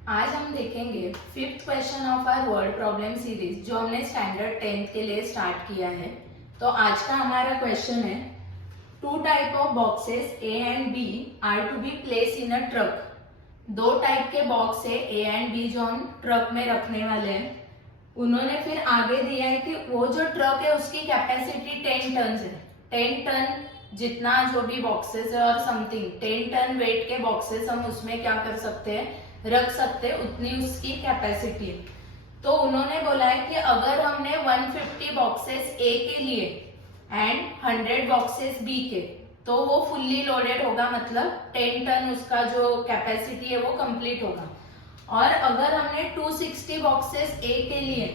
आज हम देखेंगे fifth question of our word problem series जो हमने स्टैंडर्ड 10th के लिए स्टार्ट किया है। तो आज का हमारा क्वेश्चन है, two type of boxes A and B are to be place in a truck. दो टाइप के बॉक्स है ए एंड बी जो हम ट्रक में रखने वाले हैं। उन्होंने फिर आगे दिया है कि वो जो ट्रक है उसकी कैपेसिटी 10 टन है। 10 टन जितना जो भी बॉक्सेस है और समथिंग 10 टन वेट के बॉक्सेस हम उसमें क्या कर सकते हैं, रख सकते हैं, उतनी उसकी कैपेसिटी है। तो उन्होंने बोला है कि अगर हमने 150 बॉक्सेस ए के लिए एंड 100 बॉक्सेस बी के, तो वो फुल्ली लोडेड होगा, मतलब 10 टन उसका जो कैपेसिटी है वो कंप्लीट होगा। और अगर हमने 260 बॉक्सेस ए के लिए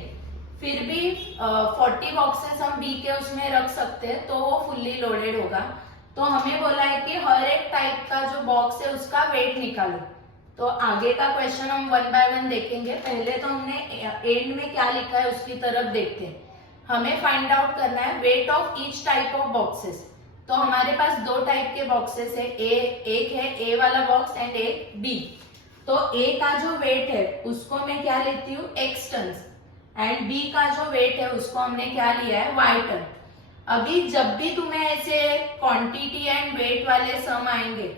फिर भी 40 बॉक्सेस हम बी के उसमें रख सकते हैं, तो वो फुल्ली लोडेड होगा। तो हमें बोला है कि हर एक टाइप का जो बॉक्स है उसका वेट निकालो। तो आगे का क्वेश्चन हम वन बाय वन देखेंगे। पहले तो हमने एंड में क्या लिखा है उसकी तरफ देखते हैं। हमें फाइंड आउट करना है weight of each type of boxes. तो हमारे पास दो टाइप के बॉक्सेस है, एक है ए वाला बॉक्स एंड एक बी। तो ए का जो वेट है उसको मैं क्या लेती हूँ, x टन, एंड बी का जो वेट है उसको हमने क्या लिया है, y टन। अभी जब भी तुम्हें ऐसे क्वांटिटी एंड वेट वाले सम आएंगे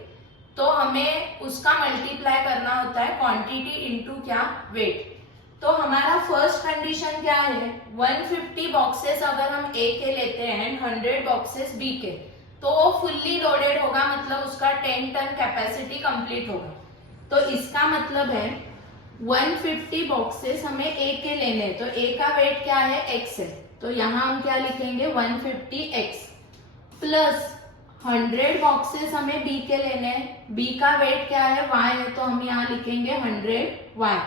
तो हमें उसका मल्टीप्लाई करना होता है क्वांटिटी इनटू क्या, वेट। तो हमारा फर्स्ट कंडीशन क्या है, 150 बॉक्सेस अगर हम ए के लेते हैं एंड 100 बॉक्सेस बी के, तो वो फुल्ली लोडेड होगा, मतलब उसका 10 टन कैपेसिटी कंप्लीट होगा। तो इसका मतलब है 150 बॉक्सेस हमें ए के लेने हैं। तो ए का वेट क्या है, x है। तो यहाँ हम क्या लिखेंगे, 150x प्लस 100 बॉक्सेस हमें बी के लेने हैं। बी का वेट क्या है, y है, तो हम यहाँ लिखेंगे 100y।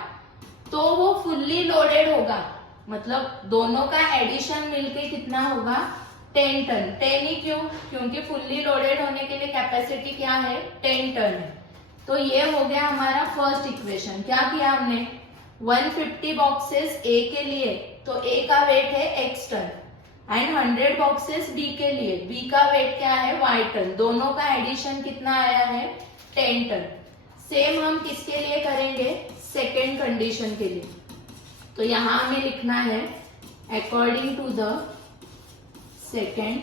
तो वो फुल्ली लोडेड होगा, मतलब दोनों का एडिशन मिलके कितना होगा, 10 टन। 10 ही क्यों, क्योंकि फुल्ली लोडेड होने के लिए कैपेसिटी क्या है, 10 टन है। तो ये हो गया हमारा फर्स्ट इक्वेशन। क्या किया हमने, 150 बॉक्सेस ए के लिए, तो ए का वेट है x ton, and 100 boxes B के लिए, बी का वेट क्या है, y टन। दोनों का एडिशन कितना आया है, 10 टन। सेम हम किसके लिए करेंगे, सेकेंड कंडीशन के लिए। तो यहां हमें लिखना है according to the second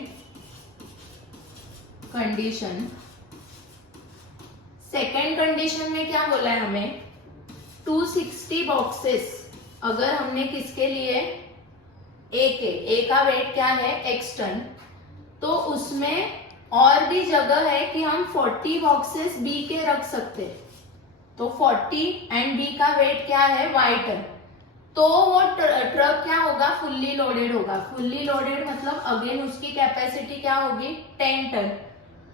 condition. Second condition में क्या बोला है हमें, 260 बॉक्सेस अगर हमने किसके लिए, ए का वेट क्या है, x टन, तो उसमें और भी जगह है कि हम 40 बॉक्सेस बी के रख सकते हैं। तो 40 एंड बी का वेट क्या है, y टन। तो वो ट्रक क्या होगा, फुल्ली लोडेड होगा। फुल्ली लोडेड मतलब अगेन उसकी कैपेसिटी क्या होगी, 10 टन।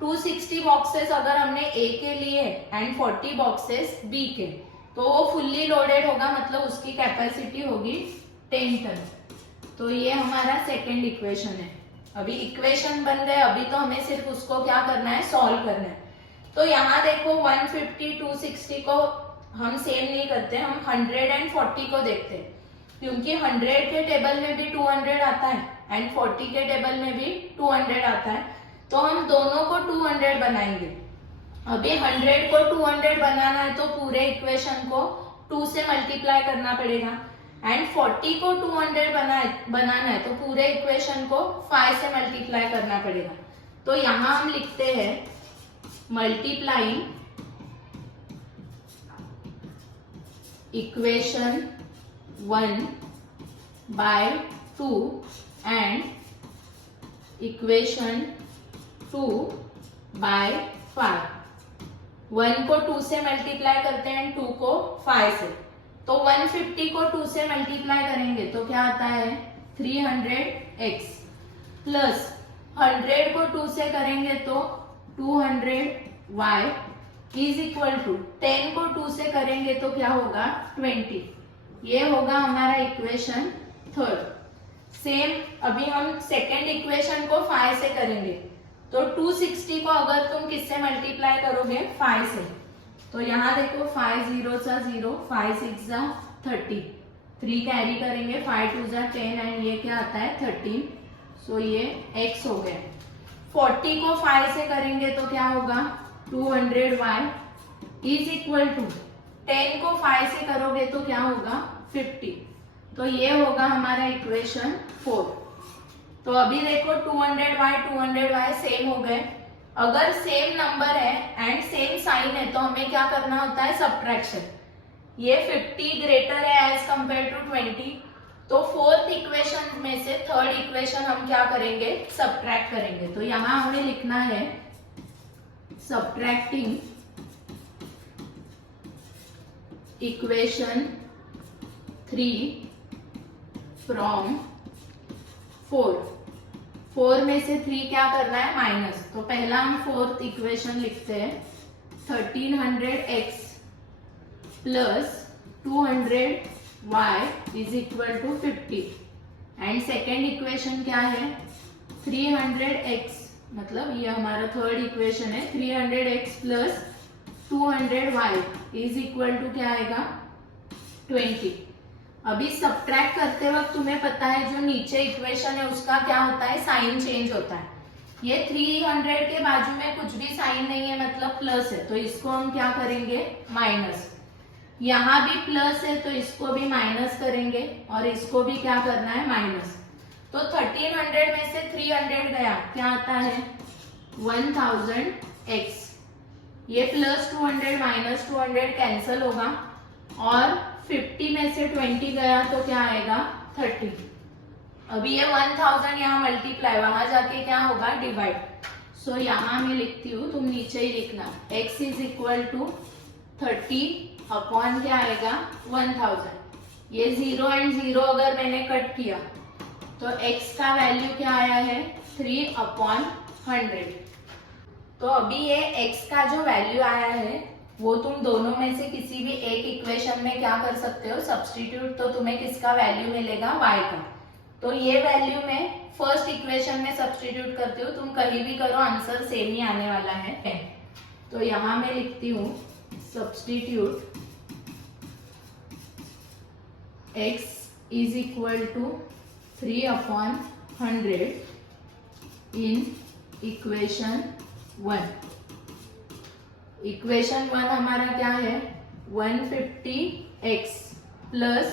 260 बॉक्सेस अगर हमने ए के लिए एंड 40 बॉक्सेस बी के, तो वो फुल्ली लोडेड होगा, मतलब उसकी कैपेसिटी होगी 10 टन। तो ये हमारा सेकेंड इक्वेशन है। अभी इक्वेशन बन गए, अभी तो हमें सिर्फ उसको क्या करना है, सॉल्व करना है। तो यहाँ देखो 150 260 को हम सेम नहीं करते, हम 100 एंड 40 को देखते हैं, क्योंकि 100 के टेबल में भी 200 आता है एंड 40 के टेबल में भी 200 आता है। तो हम दोनों को 200 बनाएंगे। अभी 100 को 200 बनाना है तो पूरे इक्वेशन को 2 से मल्टीप्लाई करना पड़ेगा, एंड 40 को 200 बनाना है तो पूरे इक्वेशन को 5 से मल्टीप्लाई करना पड़ेगा। तो यहां हम लिखते हैं multiplying equation 1 by 2 and equation 2 by 5। 1 को 2 से मल्टीप्लाई करते हैं एंड 2 को 5 से। तो 150 को 2 से मल्टीप्लाई करेंगे तो क्या आता है, 300x प्लस 100 को 2 से करेंगे तो 200y इज इक्वल टू 10 को 2 से करेंगे तो क्या होगा, 20। ये होगा हमारा इक्वेशन थर्ड। सेम अभी हम सेकेंड इक्वेशन को 5 से करेंगे। तो 260 को अगर तुम किससे मल्टीप्लाई करोगे, 5 से। तो यहाँ देखो 5 0 सा 0, 5 6 जा 30, 3 कैरी करेंगे, 5 2 जा 10 एंड ये क्या आता है, 13। सो ये x हो गया। 40 को 5 से करेंगे तो क्या होगा, 200y इज इक्वल टू 10 को 5 से करोगे तो क्या होगा 50। तो ये होगा हमारा इक्वेशन 4। तो अभी देखो 200y सेम हो गए। अगर सेम नंबर है एंड सेम साइन है तो हमें क्या करना होता है, सब्ट्रैक्शन। ये 50 ग्रेटर है एज कंपेयर टू 20, तो फोर्थ इक्वेशन में से थर्ड इक्वेशन हम क्या करेंगे, सब्ट्रैक्ट करेंगे। तो यहां हमें लिखना है सब्ट्रैक्टिंग इक्वेशन 3 फ्रॉम 4। 4 में से 3 क्या करना है, माइनस। तो पहला हम फोर्थ इक्वेशन लिखते हैं 1300x plus 200y is equal to 50। And second equation क्या है 300x, मतलब ये हमारा थर्ड इक्वेशन है 300x plus 200y is equal to क्या आएगा 20। अभी सब्ट्रैक्ट करते वक्त तुम्हें पता है जो नीचे इक्वेशन है उसका क्या होता है, साइन चेंज होता है। ये 300 के बाजू में कुछ भी साइन नहीं है, मतलब प्लस है, तो इसको हम क्या करेंगे, माइनस। यहाँ भी प्लस है तो इसको भी माइनस करेंगे और इसको भी क्या करना है, माइनस। तो 1300 में से 300 गया, क्या आता है 1000x। ये प्लस 200 माइनस 200 कैंसल होगा और 50 में से 20 गया तो क्या आएगा 30। अभी ये 1000 यहाँ मल्टीप्लाई, वहां जाके क्या होगा, डिवाइड। सो यहाँ मैं लिखती हूँ, तुम नीचे ही लिखना, x is equal to 30 upon क्या आएगा 1000। ये 0 एंड 0 अगर मैंने कट किया तो x का वैल्यू क्या आया है 3 अपॉन 100। तो अभी ये x का जो वैल्यू आया है वो तुम दोनों में से किसी भी एक इक्वेशन में क्या कर सकते हो, सब्स्टिट्यूट। तो तुम्हें किसका वैल्यू मिलेगा, y का। तो ये वैल्यू में फर्स्ट इक्वेशन में सब्स्टिट्यूट करते हो, तुम कहीं भी करो आंसर सेम ही आने वाला है। तो यहां मैं लिखती हूं substitute x is equal to 3 upon 100 in equation 1। Equation 1 हमारा क्या है 150x plus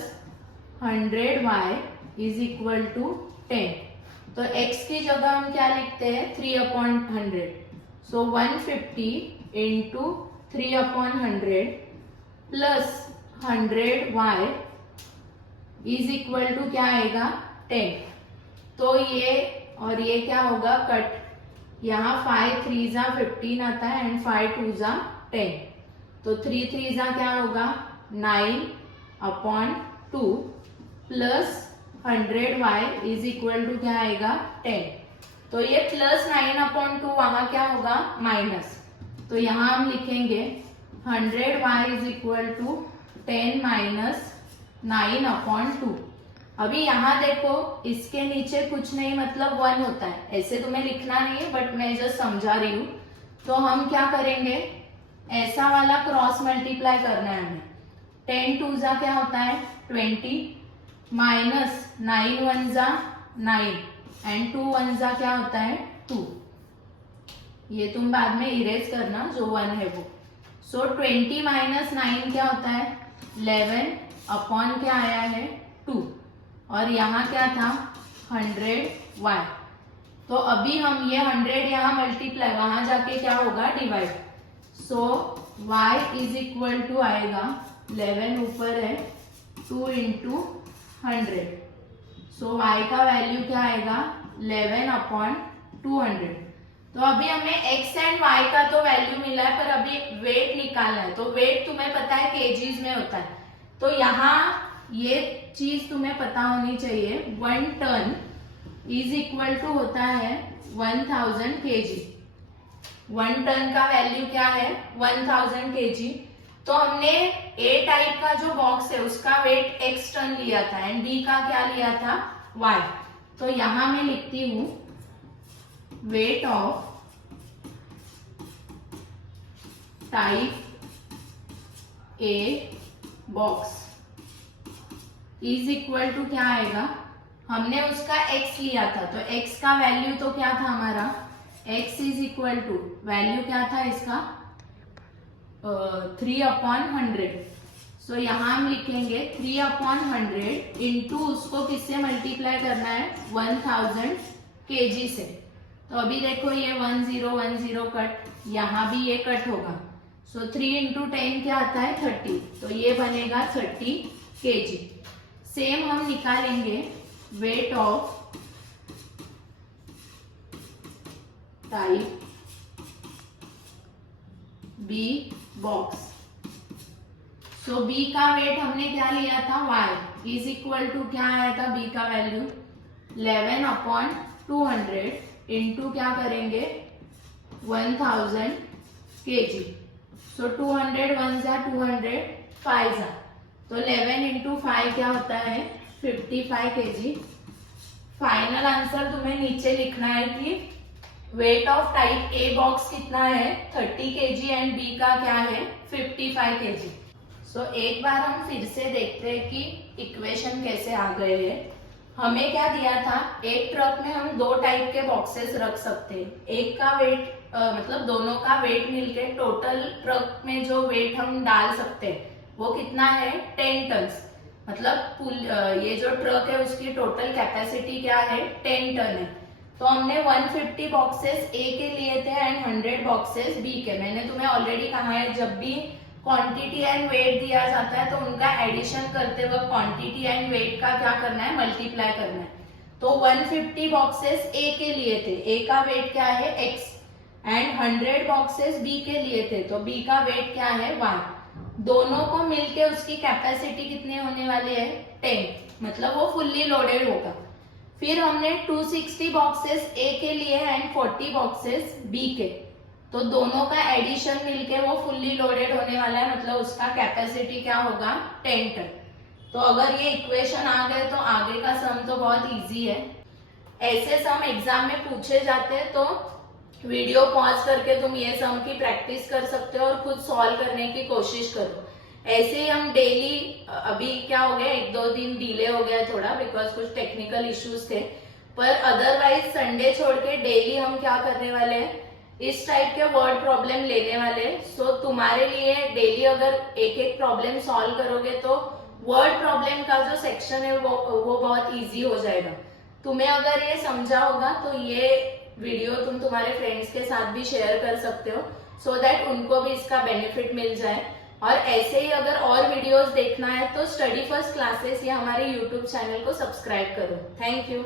100y is equal to 10। तो x की जगह हम क्या लिखते हैं 3 upon 100। So 150 into 3 upon 100 plus 100y is equal to क्या आएगा 10। तो ये और ये क्या होगा, कट। यहाँ 5 3 जा 15 आता है एंड 5 2 जा 10। तो 3 3 जा क्या होगा 9 upon 2 plus 100y is equal to क्या आएगा 10। तो ये प्लस 9 अपॉन 2 वहां क्या होगा माइनस। तो यहाँ हम लिखेंगे 100y is equal to 10 minus 9 upon 2। अभी यहाँ देखो इसके नीचे कुछ नहीं, मतलब 1 होता है। ऐसे तुम्हें लिखना नहीं है बट मैं जस्ट समझा रही हूँ। तो हम क्या करेंगे, ऐसा वाला क्रॉस मल्टीप्लाई करना है हमें। 10 2 जा क्या होता है 20 माइनस 9 1 जा 9 एंड 2 1 जा क्या होता है 2। ये तुम बाद में इरेज करना जो 1 है वो। सो 20 माइनस 9 क्या होता है 11 अपॉन क्या आया है 2 और यहाँ क्या था 100y। तो अभी हम ये 100 यहाँ मल्टीप्लाई, वहां जाके क्या होगा divide. So y is equal to आएगा 11 ऊपर है 2 इंटू 100। सो y का वैल्यू क्या आएगा 11 अपॉन 200। तो अभी हमें x एंड y का तो वैल्यू मिला है, पर अभी वेट निकालना है। तो वेट तुम्हें पता है केजीज में होता है। तो यहाँ ये चीज तुम्हें पता होनी चाहिए, 1 टन इज इक्वल टू होता है 1000 kg। 1 टन का वैल्यू क्या है 1000 kg। तो हमने ए टाइप का जो बॉक्स है उसका वेट x टन लिया था एंड बी का क्या लिया था y। तो यहां मैं लिखती हूं weight of type A box is equal to क्या आएगा, हमने उसका x लिया था तो x का वैल्यू तो क्या था हमारा, x is equal to value क्या था इसका 3 अपॉन 100। सो यहाँ हम लिखेंगे 3/100 इंटू उसको किससे मल्टीप्लाई करना है 1000 kg से। तो अभी देखो ये 1010 कट, यहाँ भी ये कट होगा। सो 3 इंटू 10 क्या आता है 30, तो ये बनेगा 30 kg। सेम हम निकालेंगे weight of type B box. So B का वेट हमने क्या लिया था y इज इक्वल टू क्या आया था बी का वैल्यू 11/200 इंटू क्या करेंगे 1000 kg। सो 200 1 जा 200 5 जा, तो 11 इंटू 5 क्या होता है 55 kg। फाइनल आंसर तुम्हें नीचे लिखना है कि wait of type A box कितना है 30 kg एंड बी का क्या है 55 kg। सो एक बार हम फिर से देखते हैं कि इक्वेशन कैसे आ गए हैं। हमें क्या दिया था, एक ट्रक में हम 2 टाइप के बॉक्सेस रख सकते हैं। एक का वेट मतलब दोनों का वेट मिलके टोटल ट्रक में जो वेट हम डाल सकते हैं वो कितना है 10 टन्स। मतलब ये जो ट्रक है उसकी टोटल कैपेसिटी क्या है 10 टन है। तो हमने 150 बॉक्सेस ए के लिए थे एंड 100 बॉक्सेस बी के। मैंने तुम्हें ऑलरेडी कहा है जब भी क्वांटिटी एंड वेट दिया जाता है तो उनका एडिशन करते वक्त क्वांटिटी एंड वेट का क्या करना है मल्टीप्लाई करना है। तो 150 बॉक्सेस ए के लिए थे, ए का वेट क्या है x एंड 100 बॉक्सेस बी के लिए थे, तो बी का वेट क्या है y। दोनों को मिलके उसकी कैपेसिटी कितने होने वाले हैं 10, मतलब वो फुल्ली लोडेड होगा। फिर हमने 260 बॉक्सेस ए के लिए एंड 40 बॉक्सेस बी के, तो दोनों का एडिशन मिलके वो फुल्ली लोडेड होने वाला है, मतलब उसका कैपेसिटी क्या होगा 10 टन। तो अगर ये इक्वेशन आ गए तो आगे का सम तो बहुत इजी है। ऐसे सम एग्जाम में पूछे जाते हैं तो वीडियो पॉज करके तुम ये सम की प्रैक्टिस कर सकते हो और खुद सॉल्व करने की कोशिश करो। ऐसे ही हम डेली, अभी क्या हो गया 1-2 दिन डिले हो गया थोड़ा बिकॉज कुछ टेक्निकल इश्यूज थे, पर अदरवाइज संडे छोड़ के डेली हम क्या करने वाले हैं इस टाइप के वर्ड प्रॉब्लम लेने वाले। सो तुम्हारे लिए डेली अगर एक एक प्रॉब्लम सॉल्व करोगे तो वर्ड प्रॉब्लम का जो सेक्शन है वो बहुत इजी हो जाएगा। तुम्हें अगर ये समझा होगा तो ये वीडियो तुम तुम्हारे फ्रेंड्स के साथ भी शेयर कर सकते हो सो दैट उनको भी इसका बेनिफिट मिल जाए। और ऐसे ही अगर और वीडियोस देखना है तो स्टडी फर्स्ट क्लासेस या हमारे यूट्यूब चैनल को सब्सक्राइब करो। Thank you.